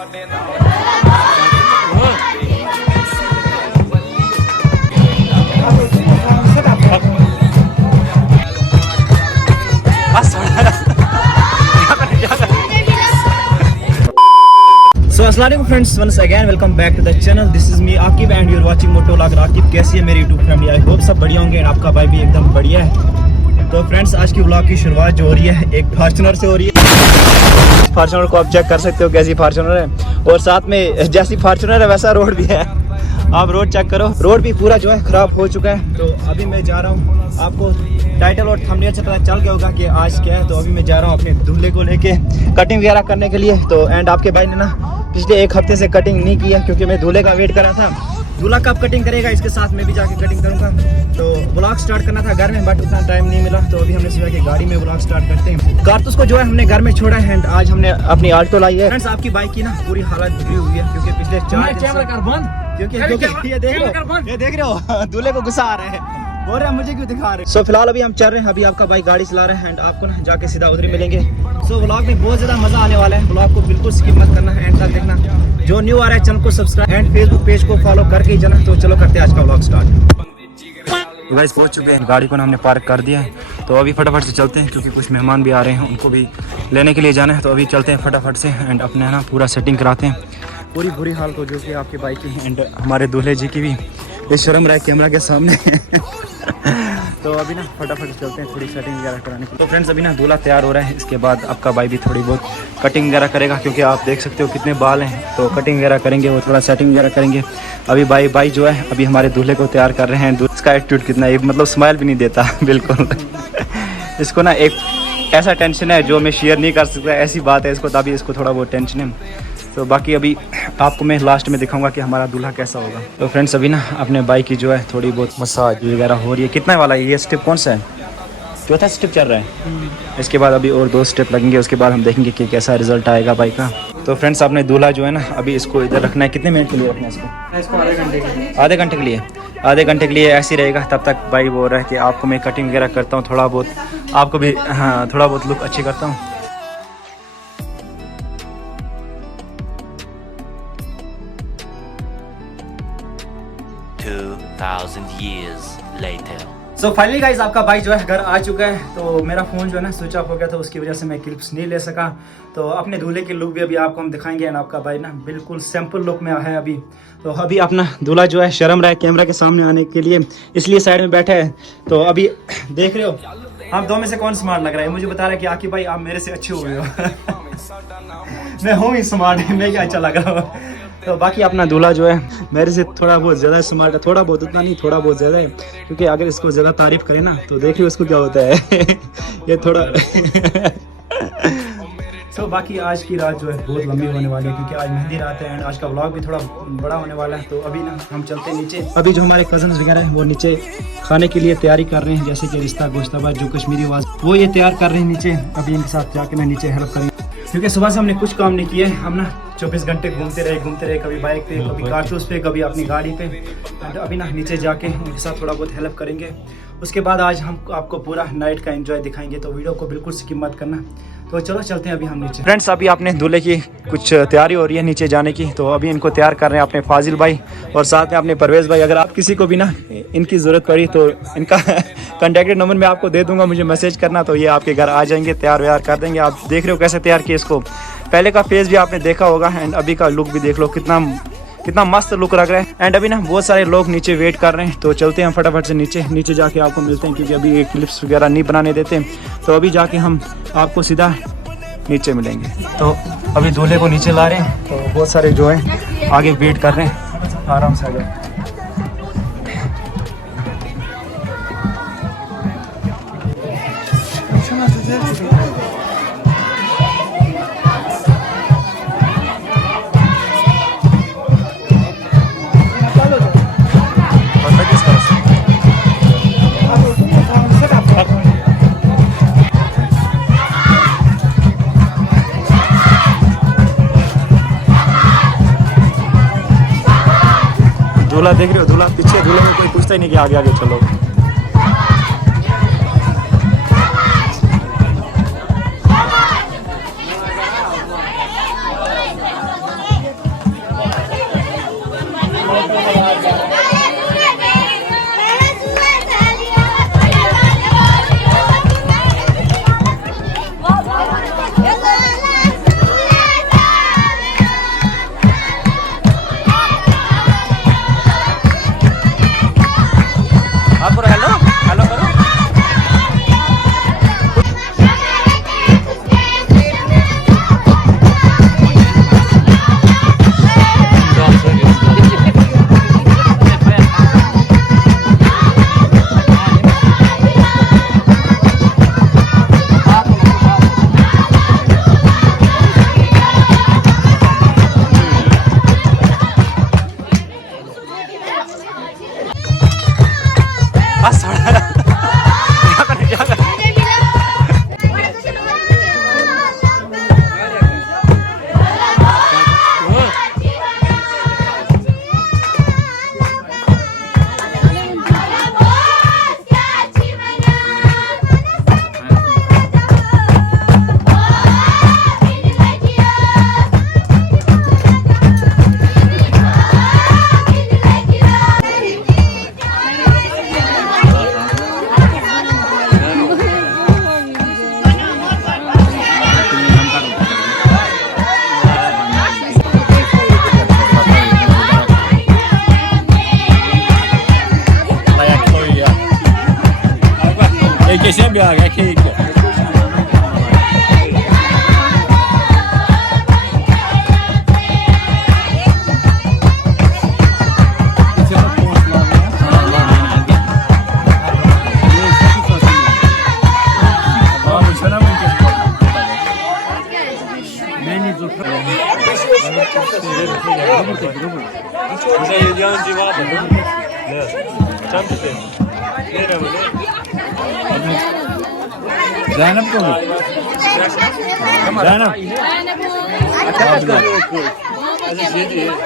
So अस्सलाम friends, once again welcome back to the channel. This is me Aqib and you're watching मोटोव्लॉग Aqib. कैसी है मेरी YouTube family? I hope सब बढ़िया होंगे। आपका भाई भी एकदम बढ़िया है। तो फ्रेंड्स, आज की व्लॉग की शुरुआत जो हो रही है एक फार्चुनर से हो रही है। फार्चुनर को आप चेक कर सकते हो कैसी फार्चुनर है, और साथ में जैसी फार्चुनर है वैसा रोड भी है। आप रोड चेक करो, रोड भी पूरा जो है ख़राब हो चुका है। तो अभी मैं जा रहा हूँ, आपको टाइटल और थंबनेल से पता चल गया होगा कि आज क्या है। तो अभी मैं जा रहा हूँ अपने दूल्हे को लेके कटिंग वगैरह करने के लिए। तो एंड आपके भाई ने ना पिछले एक हफ्ते से कटिंग नहीं की है, क्योंकि मैं दूल्हे का वेट कर रहा था। दूल्हा कब कटिंग करेगा, इसके साथ मैं भी जाके कटिंग करूँगा। तो व्लॉग स्टार्ट करना था घर में, बट उतना टाइम नहीं मिला। तो अभी हमने सोचा कि गाड़ी में व्लॉग स्टार्ट करते हैं। कारतूस को जो है हमने घर में छोड़ा है एंड आज हमने अपनी आल्टो लाई है। फ्रेंड्स, आपकी बाइक की ना पूरी हालत बिगड़ी हुई है, क्योंकि पिछले 4 दिन से ये देख रहे हो दूल्हे को गुस्सा आ रहा है, बोल रहे हैं मुझे क्यों दिखा रहे। सो फिलहाल अभी हम चल रहे हैं, अभी आपका बाइक गाड़ी चला रहे हैं एंड आपको ना जाके सीधा उधर ही मिलेंगे। सो व्लॉग में बहुत ज़्यादा मज़ा आने वाला है। व्लॉग को बिल्कुल स्किप मत करना है, एंड तक देखना। जो न्यू आ रहा है चैनल को सब्सक्राइब एंड फेसबुक पेज को फॉलो करके ही जाना। तो चलो करते हैं आज का व्लॉग स्टार्ट। गाइस पहुंच चुके हैं, गाड़ी को ना हमने पार्क कर दिया है। तो अभी फटाफट से चलते हैं, क्योंकि कुछ मेहमान भी आ रहे हैं, उनको भी लेने के लिए जाना है। तो अभी चलते हैं फटाफट से एंड अपने ना पूरा सेटिंग कराते हैं। पूरी बुरी हालत हो चुकी है आपकी बाइक की एंड हमारे दूल्हे जी की भी। ये शर्म रहा है कैमरा के सामने तो अभी ना फटाफट चलते हैं थोड़ी सेटिंग वगैरह कराने की। तो फ्रेंड्स, अभी ना दूल्हा तैयार हो रहा है, इसके बाद आपका भाई भी थोड़ी बहुत कटिंग वगैरह करेगा, क्योंकि आप देख सकते हो कितने बाल हैं। तो कटिंग वगैरह करेंगे, वो थोड़ा सेटिंग वगैरह करेंगे। अभी भाई जो है अभी हमारे दूल्हे को तैयार कर रहे हैं। इसका एटीट्यूड कितना है, मतलब स्माइल भी नहीं देता बिल्कुल इसको ना एक ऐसा टेंशन है जो मैं शेयर नहीं कर सकता, ऐसी बात है इसको, तभी इसको थोड़ा बहुत टेंशन है। तो बाकी अभी आपको मैं लास्ट में दिखाऊंगा कि हमारा दूल्हा कैसा होगा। तो फ्रेंड्स, अभी ना अपने बाइक की जो है थोड़ी बहुत मसाज वगैरह हो रही है। कितना वाला है ये स्टेप, कौन सा है? चौथा स्टेप चल रहा है। इसके बाद अभी और 2 स्टेप लगेंगे, उसके बाद हम देखेंगे कि कैसा रिजल्ट आएगा बाइक का। तो फ्रेंड्स, आपने दूल्हा जो है ना अभी इसको इधर रखना है। कितने मिनट के लिए रखना है इसको? आधे घंटे के लिए। आधे घंटे के लिए ऐसे ही रहेगा। तब तक भाई बोल रहा है कि आपको मैं कटिंग वगैरह करता हूँ, थोड़ा बहुत आपको भी, हाँ थोड़ा बहुत लुक अच्छी करता हूँ। सो फाइनली गाइस, आपका भाई जो है घर आ चुका है। तो मेरा फ़ोन जो है ना स्विच ऑफ हो गया था, उसकी वजह से मैं क्लिप्स नहीं ले सका। तो अपने दूल्हे की लुक भी अभी आपको हम दिखाएंगे एंड आपका भाई ना बिल्कुल सिंपल लुक में है अभी। तो अभी अपना दूल्हा जो है शर्म रहा है कैमरा के सामने आने के लिए, इसलिए साइड में बैठा है। तो अभी देख रहे हो आप दो में से कौन स्मार्ट लग रहा है? मुझे बता रहा है कि आकिब भाई आप मेरे से अच्छे हुए हो मैं हूँ ही स्मार्ट, मैं क्या अच्छा लग रहा हूँ। तो बाकी अपना दूल्हा जो है मेरे से थोड़ा बहुत ज़्यादा स्मार्ट है, थोड़ा बहुत, उतना नहीं, थोड़ा बहुत ज़्यादा है। क्योंकि अगर इसको ज़्यादा तारीफ करें ना तो देखिए उसको क्या होता है ये थोड़ा तो बाकी आज की रात जो है बहुत लंबी होने वाली है, क्योंकि आज मेहंदी रात है एंड आज का व्लॉग भी थोड़ा बड़ा होने वाला है। तो अभी ना हम चलते हैं नीचे। अभी जो हमारे कजन्स वगैरह हैं वो नीचे खाने के लिए तैयारी कर रहे हैं, जैसे कि रिश्ता गोश्ताबाद जो कश्मीरी आवाज़, वो ये तैयार कर रहे हैं नीचे। अभी इनके साथ जाके मैं नीचे हेल्प करेंगे, क्योंकि सुबह से हमने कुछ काम नहीं किया है। हम ना 24 घंटे घूमते रहे, कभी बाइक पे, कभी कारतूस पे, कभी अपनी गाड़ी पे। एंड अभी ना नीचे जाके उनके साथ थोड़ा बहुत हेल्प करेंगे। उसके बाद आज हम आपको पूरा नाइट का एंजॉय दिखाएंगे। तो वीडियो को बिल्कुल स्किप मत करना। तो चलो चलते हैं अभी हम नीचे। फ्रेंड्स, अभी आपने दूल्हे की कुछ तैयारी हो रही है नीचे जाने की। तो अभी इनको तैयार कर रहे हैं अपने फाजिल भाई और साथ में अपने परवेज़ भाई। अगर आप किसी को भी ना इनकी ज़रूरत पड़ी तो इनका कॉन्टैक्ट नंबर मैं आपको दे दूंगा, मुझे मैसेज करना। तो ये आपके घर आ जाएंगे, तैयार व्यार कर देंगे। आप देख रहे हो कैसे तैयार किए इसको, पहले का फेस भी आपने देखा होगा एंड अभी का लुक भी देख लो, कितना मस्त लुक लग रहा है। एंड अभी ना बहुत सारे लोग नीचे वेट कर रहे हैं। तो चलते हैं फटाफट से नीचे जाके आपको मिलते हैं, क्योंकि अभी क्लिप्स वगैरह नहीं बनाने देते। तो अभी जाके हम आपको सीधा नीचे मिलेंगे। तो अभी दूल्हे को नीचे ला रहे हैं, तो बहुत सारे जो है आगे वेट कर रहे हैं, आराम से आ जाए। दूल्हा देख रहे हो, दूल्हा पीछे, दूल्हे को कोई पूछता ही नहीं कि आगे आगे चलो। Peşine bir aga keyifli. Zeynep de olur. Zeynep.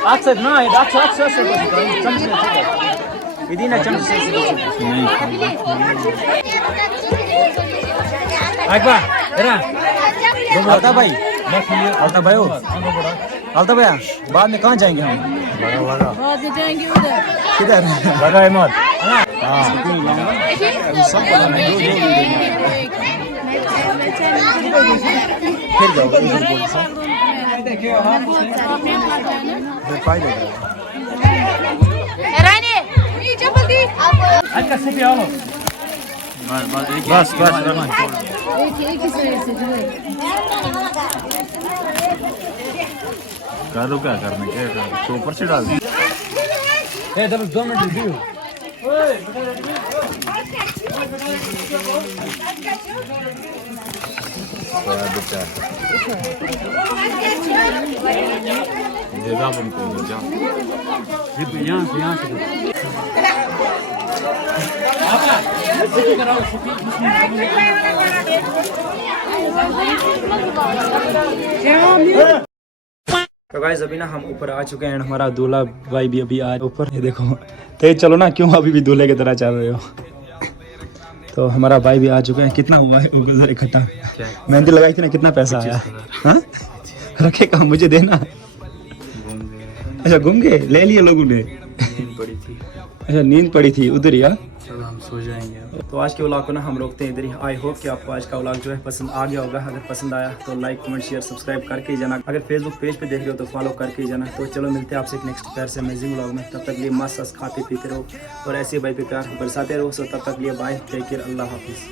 Aksat ना है aksat से चमचे विधि ना चमचे से Akbar. Era. अलता भाई अलता भाई हो अलता भैया बाद में कहाँ जाएंगे हम बाद में जाएंगे उधर किधर Bana Emad. फिर जाओ रानी नीचे जल्दी Hadi sepi oğlum. Bas bas. एक ही साइड से जो है करो क्या करने क्या तो ऊपर से डाल दे ए तब 2 मिनट दियो देगा हमको जा ये यहाँ से तो गाइस अभी ना हम ऊपर आ चुके हैं हमारा दूल्हा भाई भी अभी आ ऊपर ये देखो तेज चलो ना क्यों अभी भी दूल्हे की तरह चल रहे हो तो हमारा भाई भी आ चुके हैं कितना हुआ है वो गुजर इकट्ठा मेहंदी लगाई थी ना कितना पैसा आया हाँ रखे कहा मुझे देना अच्छा घूम गए ले लिए लोगों ने अच्छा नींद पड़ी थी उधर ही हम सो जाएंगे तो आज के व्लॉग को ना हम रोकते हैं इधर ही आई होप कि आपको आज का व्लॉग जो है पसंद आ गया होगा अगर पसंद आया तो लाइक कमेंट शेयर सब्सक्राइब करके ही जाना अगर फेसबुक पेज पे देख रहे हो तो फॉलो करके ही जाना तो चलो मिलते हैं आपसे एक नेक्स्ट प्यार से अमेजिंग व्लॉग में तब तक लिए मस्त खाते पीते रहो और ऐसे भाई पे प्यार बरसाते रहो सो तब तक लिए बाय टेक केयर अल्लाह हाफिज़